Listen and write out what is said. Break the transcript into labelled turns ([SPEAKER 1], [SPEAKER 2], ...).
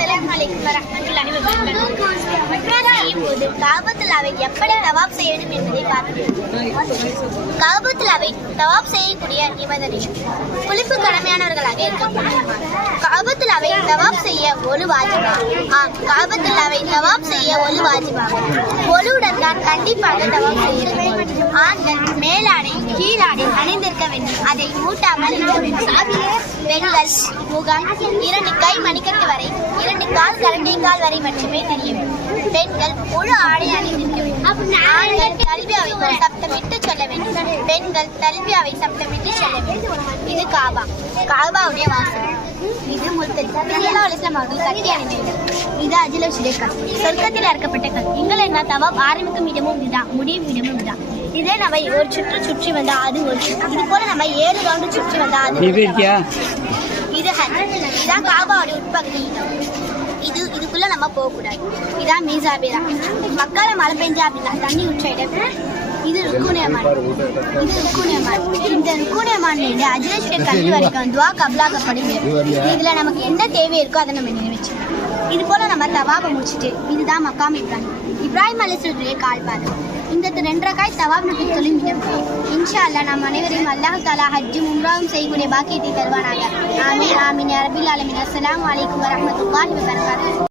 [SPEAKER 1] அலைக்கும் வரஹ்மத்துல்லாஹி செய்யும் போது எப்படி தவாப் செய்ய வேண்டும் என்பதை பார்ப்போம். தவாப் செய்யக்கூடிய நிபந்தனைகள் குளிப்பு கடமையானவர்களாக இருக்கக்கூடாது. காபத்துலாவை தவாப் செய்ய ஒழு வாஜிபா. ஆம் காபத்துல்லாவை தவாப் செய்ய ஒரு வாஜிபா. ஒழுவுடன் தான் கண்டிப்பாக தவாப் செய்ய வேண்டும் ஆண்கள் மேலாடை கீழாடை அணிந்திருக்க வேண்டும். அதை மூட்டாமல் பெண்கள் முகம் இரண்டு கை மணிக்கட்டு வரை இரண்டு கால் கரண்டை கால் வரை மட்டுமே தெரியும். வேண்டும் பெண்கள் முழு ஆடை அணிந்திருக்க வேண்டும். ஆண்கள் சப்தமிட்டு சொல்ல வேண்டும். பெண்கள் தல்வியாவை சப்தமிட்டு சொல்ல வேண்டும். இது காபா. காபாவுடைய வாசகம். இது முத்தல் இதெல்லாம் இஸ்லாம் அவர்கள் கட்டி அணிந்தது இது அஜில சுரேகா சொர்க்கத்தில் அறுக்கப்பட்ட கல் எங்கள் என்ன தவாப் ஆரம்பிக்கும் இடமும் இதுதான் முடியும் இடமும் இதுதான் இதே நம்ம ஒரு சுற்று சுற்றி வந்தா அது ஒரு இது போல நம்ம ஏழு ரவுண்டு சுற்றி வந்தா அது இது இதான் காபாவோட உட்பகுதி இது இதுக்குள்ள நம்ம போக கூடாது இதான் மீசாபேரா மக்கால மழை பெஞ்சா அப்படின்னா தண்ணி உற்ற இடம் இது ருக்குனியமான் இது ருக்குனியமான் இந்த ருக்குனியமான் அஜிலேஸ்வர கல்வி வரைக்கும் துவா கபலாகப்படுது இதுல நமக்கு என்ன தேவை இருக்கோ அதை நம்ம நிறைவேற்றலாம் இது போல நம்ம தவாபை முடிச்சுட்டு இதுதான் மக்காம் இப்ராஹிம். இப்ராஹிம் அலிஸ்வருடைய கால்பாதம் இந்த ரெண்டரை காய் தவாப் நபி சொல்லி இன்ஷா அல்லாஹ் நம் அனைவரையும் அல்லாஹ் தாலா ஹஜ்ஜும் உம்ராவும் செய்யக்கூடிய பாக்கியத்தை தருவானாக. ஆமீன் ஆமீன் அரபில் அலமின் அஸ்லாம் அலைக்கும் வரமத்துல்லாஹி வபரகாத்துஹு.